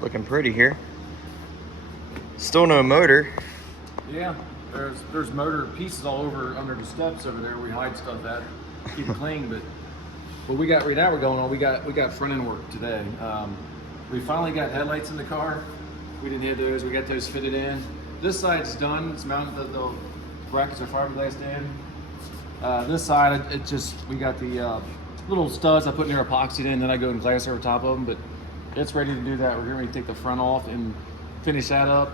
Looking pretty here. Still no motor. Yeah, there's motor pieces all over under the steps over there. We hide stuff at, keep it clean. But we got right now we're going on. We got front end work today. We finally got headlights in the car. We didn't have those. We got those fitted in. This side's done. It's mounted. The brackets are fiberglassed in. This side, we got the little studs I put near epoxied in. Then I go and glass over top of them. But it's ready to do that. We're going to take the front off and finish that up.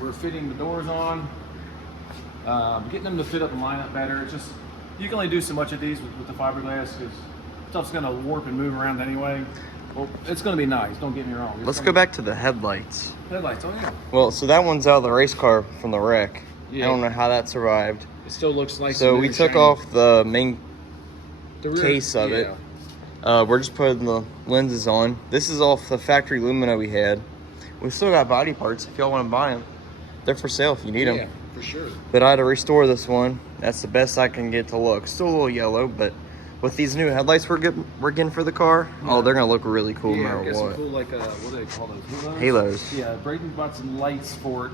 We're fitting the doors on, getting them to fit up and line up better. It's just, you can only do so much of these with the fiberglass because stuff's gonna warp and move around anyway. Well, it's gonna be nice, don't get me wrong. Let's go back to the headlights. Headlights, oh yeah. Well, so that one's out of the race car from the wreck. Yeah. I don't know how that survived. It still looks nice. So we took off the main case of it. We're just putting the lenses on. This is off the factory Lumina we had. We've still got body parts if y'all want to buy them. They're for sale if you need them. Yeah, for sure. But I had to restore this one. That's the best I can get to look. Still a little yellow, but with these new headlights we're getting for the car, oh, they're gonna look really cool no matter what. Some cool, like, what do they call those? Halos. Yeah, Braden bought some lights for it.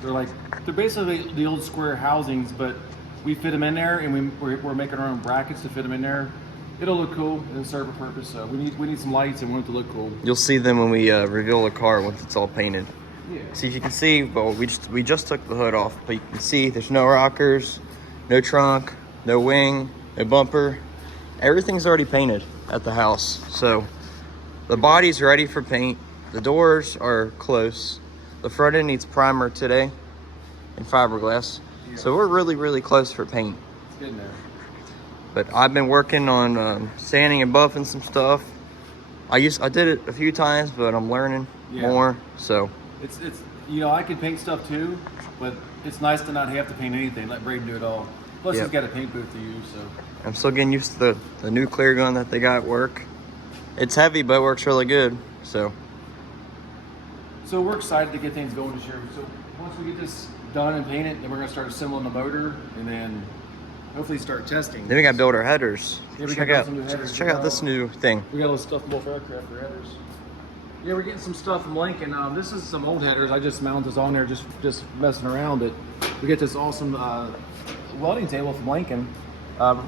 They're basically the old square housings, but we fit them in there, and we're making our own brackets to fit them in there. It'll look cool. It'll serve a purpose. So we need some lights and want it to look cool. You'll see them when we reveal the car once it's all painted. Yeah. See, if you can see, well, we just took the hood off, but you can see there's no rockers, no trunk, no wing, no bumper. Everything's already painted at the house. So the body's ready for paint. The doors are close. The front end needs primer today and fiberglass. Yeah. So we're really, really close for paint. It's getting there. But I've been working on sanding and buffing some stuff. I did it a few times, but I'm learning more. So it's I can paint stuff too, but it's nice to not have to paint anything. Let Braden do it all. Plus he's got a paint booth to use. So I'm still getting used to the new clear gun that they got at work. It's heavy, but it works really good. So we're excited to get things going this year. So once we get this done and painted, then we're gonna start assembling the motor and then hopefully start testing. Then we gotta build our headers. Yeah, check out this new thing. We got a little stuff both aircraft for headers. Yeah, we're getting some stuff from Lincoln. This is some old headers. I just mounted this on there, just messing around. But we get this awesome welding table from Lincoln.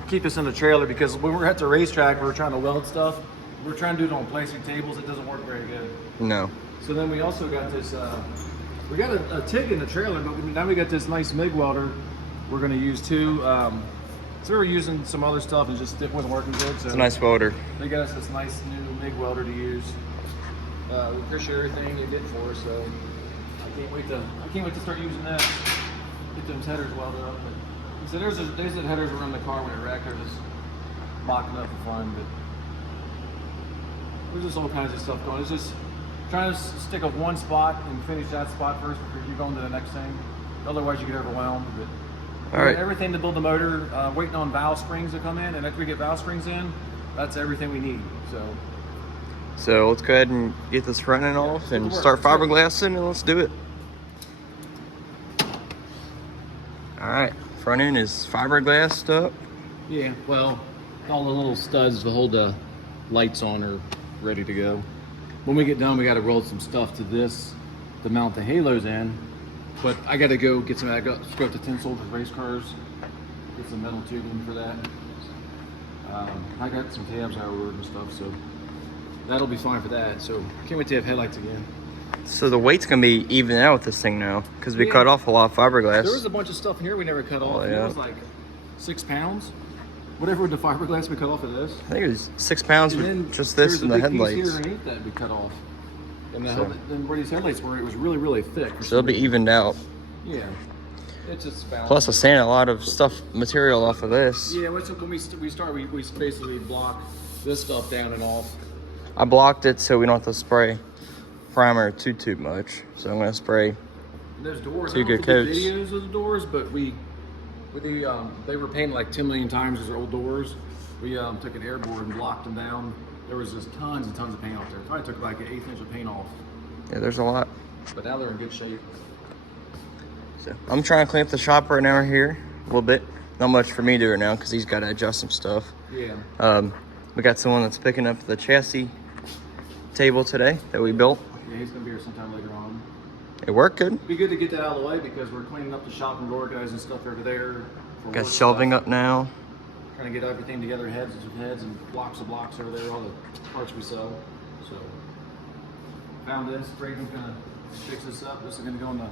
Keep this in the trailer because when we're at the racetrack, we're trying to weld stuff. We're trying to do it on plastic tables. It doesn't work very good. No. So then we also got this. We got a TIG in the trailer, but now we got this nice MIG welder. We're going to use too. So we were using some other stuff and it wasn't working good. So it's a nice welder. They got us this nice new MIG welder to use. We appreciate everything they did for us. So I can't wait to start using that. Get those headers welded up. So there's the headers around the car when it wrecked. They're just mocking up for fun, but there's just all kinds of stuff going. It's just trying to stick with one spot and finish that spot first before you go into the next thing. Otherwise, you get overwhelmed. But all right. Everything to build the motor. Waiting on valve springs to come in, and after we get valve springs in, that's everything we need. So let's go ahead and get this running off and start fiberglassing, and let's do it. All right, front end is fiberglassed up. Yeah, well, all the little studs to hold the lights on are ready to go. When we get done, we got to roll some stuff to this to mount the halos in. But I got to go get some. I got to go up to Tinsel for race cars, get some metal tubing for that. I got some tabs I ordered and stuff, so that'll be fine for that. So can't wait to have headlights again. So the weight's gonna be even out with this thing now because we cut off a lot of fiberglass. There was a bunch of stuff in here we never cut off. It was like 6 pounds. Whatever with the fiberglass we cut off of this. I think it was 6 pounds with just this and the headlights. There's a big piece here underneath that we cut off. And then where these headlights were, it was really, really thick. So it'll be evened out. Yeah. It's just balanced. Plus I sanded a lot of material off of this. Yeah, when we start, we basically block this stuff down and off. I blocked it so we don't have to spray primer too much. So I'm gonna spray those doors, 2 good coats. Videos of the doors, but they were painted like 10 million times as old doors. We took an airboard and blocked them down. There was just tons and tons of paint off there. Probably took like an 1/8 inch of paint off. Yeah, there's a lot. But now they're in good shape. So I'm trying to clean up the shop right now here a little bit. Not much for me to do right now because he's got to adjust some stuff. Yeah. We got someone that's picking up the chassis table today that we built. Yeah, he's gonna be here sometime later on. It worked good. Be good to get that out of the way because we're cleaning up the shop and organizing stuff over there. Got shelving up now. Trying to get everything together, heads and blocks of blocks over there, all the parts we sell. So, found this. Braden's gonna fix this up. This is gonna go in the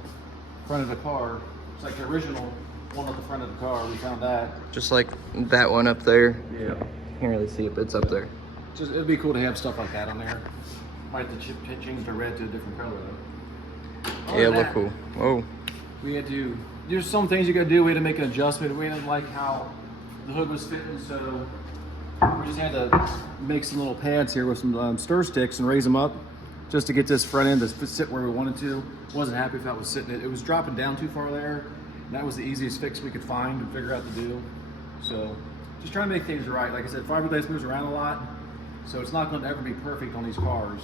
front of the car. It's like the original one at the front of the car. We found that. Just like that one up there. Yeah. Can't really see it, but it's up there. Just it'd be cool to have stuff like that on there. Might have to change the red to a different color though. Yeah, look cool. Whoa. We had to. There's some things you gotta do. We had to make an adjustment. We didn't like how the hood was fitting, so we just had to make some little pads here with some stir sticks and raise them up just to get this front end to sit where we wanted to. Wasn't happy if that was sitting. It was dropping down too far there. And that was the easiest fix we could find and figure out to do. So just trying to make things right. Like I said, fiberglass moves around a lot, so it's not going to ever be perfect on these cars.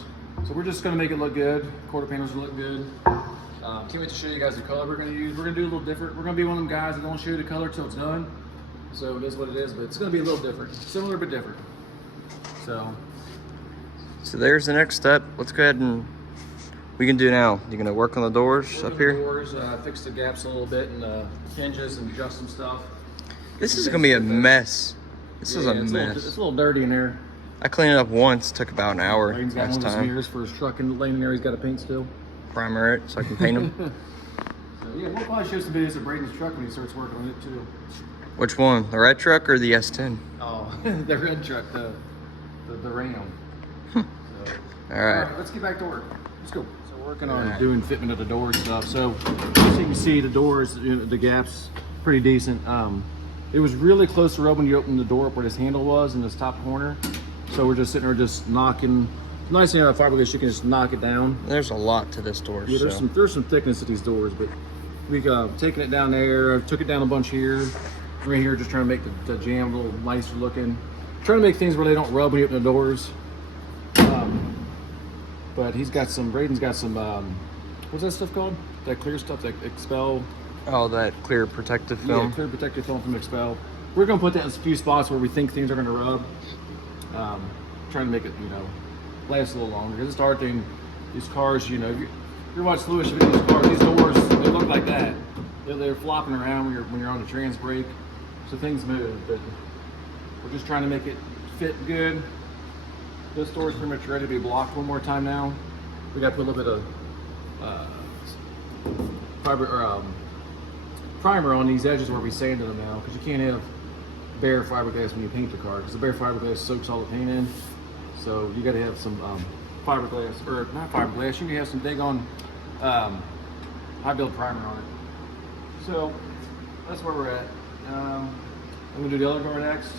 So we're just going to make it look good. Quarter panels will look good. Can't wait to show you guys the color we're going to use. We're going to do a little different. We're going to be one of them guys that don't show you the color till it's done. So it is what it is, but it's going to be a little different. Similar but different. So there's the next step. Let's go ahead and we can do now. You're gonna work on the doors up here. Doors, fix the gaps a little bit and hinges and adjust some stuff. This is gonna be a mess. This is a mess. It's a little dirty in there. I cleaned it up once. Took about an hour. Lane's got last one of his time. mirrors for his truck and Lane in there. He's got to paint still. Primer it so I can paint them. So yeah, we'll probably show some videos of Braden's truck when he starts working on it too. Which one? The red truck or the S10? Oh, the red truck, the Ram. So, All right. Let's get back to work. Let's go. So we're working on doing fitment of the door stuff. So as you can see, the doors, the gaps, pretty decent. It was really close to rub when you open the door up where this handle was in this top corner. So we're just sitting there just knocking. Nice thing about fiberglass, you can just knock it down. There's a lot to this door. Yeah, there's some thickness to these doors, but we taking it down there. I took it down a bunch here. Right here, just trying to make the jam a little nicer looking. Trying to make things where they don't rub when you open the doors. But Braden's got some, what's that stuff called? That clear stuff, that Expel. Oh, that clear protective film. Yeah, clear protective film from Expel. We're gonna put that in a few spots where we think things are gonna rub. Trying to make it, last a little longer. Because it's the hard thing, these cars, if you're watching Lewis, these cars, these doors, they look like that. They're flopping around when you're on the trans brake. So things move, but we're just trying to make it fit good. This door is pretty much ready to be blocked one more time now. We got to put a little bit of primer on these edges where we sanded them now, because you can't have bare fiberglass when you paint the car, because the bare fiberglass soaks all the paint in. So you got to have some fiberglass, or not fiberglass. You can have some daggone high build primer on it. So that's where we're at. I'm gonna do the other door next,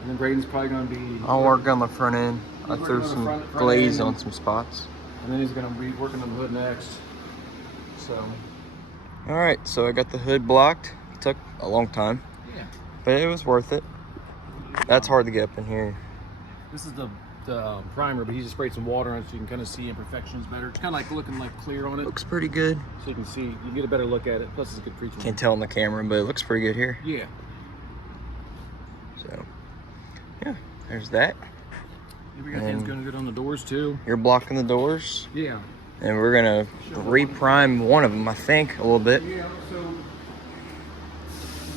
and then Braden's probably gonna be. I'll work on the front end. I threw some glaze on some spots. And then he's gonna be working on the hood next. So. All right, so I got the hood blocked. It took a long time, but it was worth it. That's hard to get up in here. This is the primer, but he just sprayed some water on it so you can kind of see imperfections better. It's kind of like looking like clear on it. Looks pretty good. So you can see, you get a better look at it. Plus it's a good preaching. Can't tell on the camera, but it looks pretty good here. Yeah. So, yeah, there's that. We got things going good on the doors too. You're blocking the doors. Yeah. And we're gonna reprime one of them, I think, a little bit. Yeah, so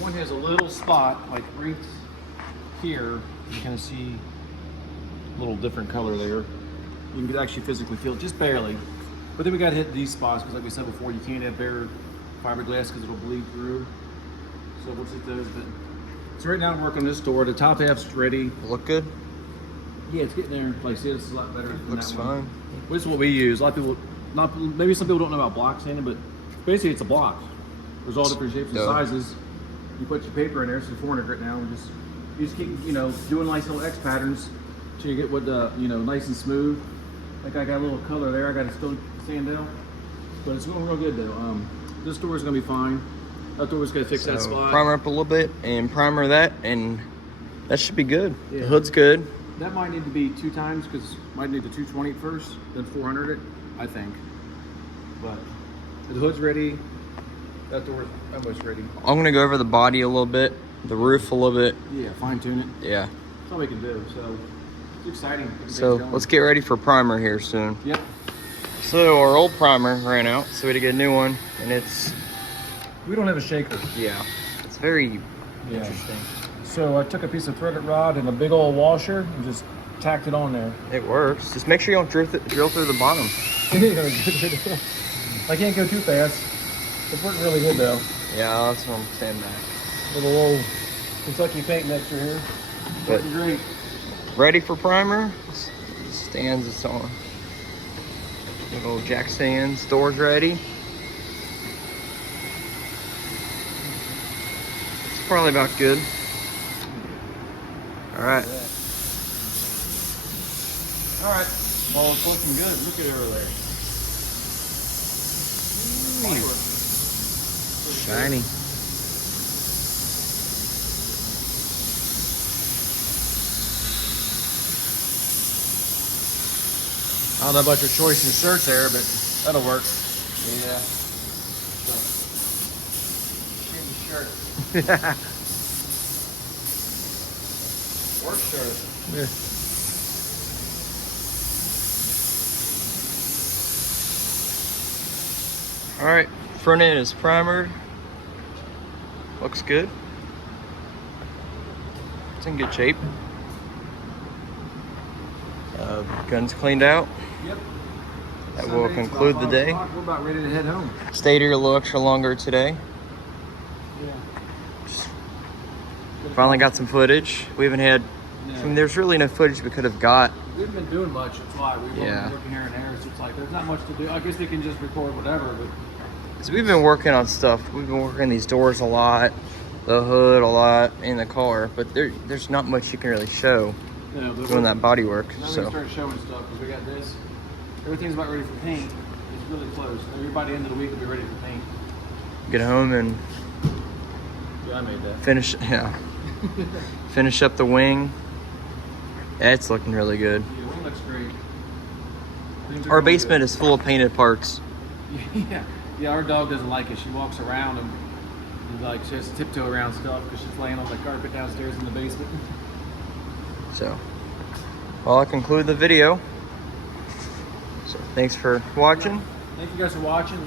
one has a little spot, like right here. You kind of see a little different color there. You can actually physically feel it, just barely. But then we got to hit these spots, because like we said before, you can't have bare fiberglass because it'll bleed through. So we'll hit those. But so right now I'm working on this door. The top half's ready. Look good? Yeah, it's getting there. Like, see, this is a lot better. Looks fine. This is what we use. A lot of people, maybe some people don't know about block sanding, but basically it's a block. There's all different shapes and sizes. You put your paper in there. This is 400 grit now, and you just keep, doing nice little X patterns till you get what nice and smooth. Like I got a little color there. I got to still sand out, but it's going real good though. This door is gonna be fine. That door is gonna fix that spot. Primer up a little bit and primer that, and that should be good. Yeah. The hood's good. That might need to be 2 times, because might need the 220 first, then 400 it, I think. But the hood's ready. That door's almost ready. I'm gonna go over the body a little bit, the roof a little bit. Yeah, fine tune it. Yeah. That's all we can do. So it's exciting. So let's get ready for primer here soon. Yep. So our old primer ran out, so we had to get a new one, and it's, We don't have a shaker. yeah, it's very interesting. So I took a piece of threaded rod and a big old washer and just tacked it on there. It works. Just make sure you don't drill through the bottom. I can't go too fast. It's working really good though. Yeah, that's what I'm saying back. Little old Kentucky paint mixture here. But Working great. ready for primer. Stands it's on. Big old jack stands. Doors ready. It's probably about good. All right. All right. Well, it's looking good. Look at it over there. Shiny. I don't know about your choice in shirts there, but that'll work. Yeah. Shitty shirt. Work shirt. Yeah. All right. Front end is primered. Looks good. It's in good shape. Gun's cleaned out. Yep. That will conclude the day. We're about ready to head home. Stayed here a little extra longer today. Yeah. Finally got some footage. We haven't had, I mean, there's really no footage we could have got. We haven't been doing much. That's why we've Yeah. been looking here and there. So it's like there's not much to do. I guess they can just record whatever, but So we've been working on stuff. We've been working these doors a lot, the hood a lot, in the car. But there's not much you can really show no, doing that body work. Now we So can start showing stuff because we got this. Everything's about ready for paint. It's really close. Maybe by the end of the week we'll be ready for paint. get home and Yeah, I made that. finish. Yeah, finish up the wing. Yeah, it's looking really good. Yeah, the wing looks great. Things are Our going basement is full of painted parts. good. Yeah, our dog doesn't like it. She walks around and like she has to tiptoe around stuff because she's laying on the carpet downstairs in the basement. So, well, I'll conclude the video. So, thanks for watching. Thank you guys for watching.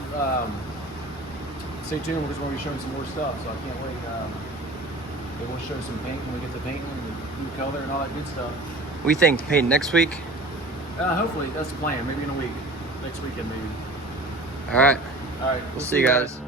Stay tuned. We're just going to be showing some more stuff, so I can't wait. They will show some paint when we get the paint and the new color and all that good stuff. We think paint next week. Hopefully, that's the plan. Maybe in a week. Next weekend, maybe. All right. All right. We'll see you guys.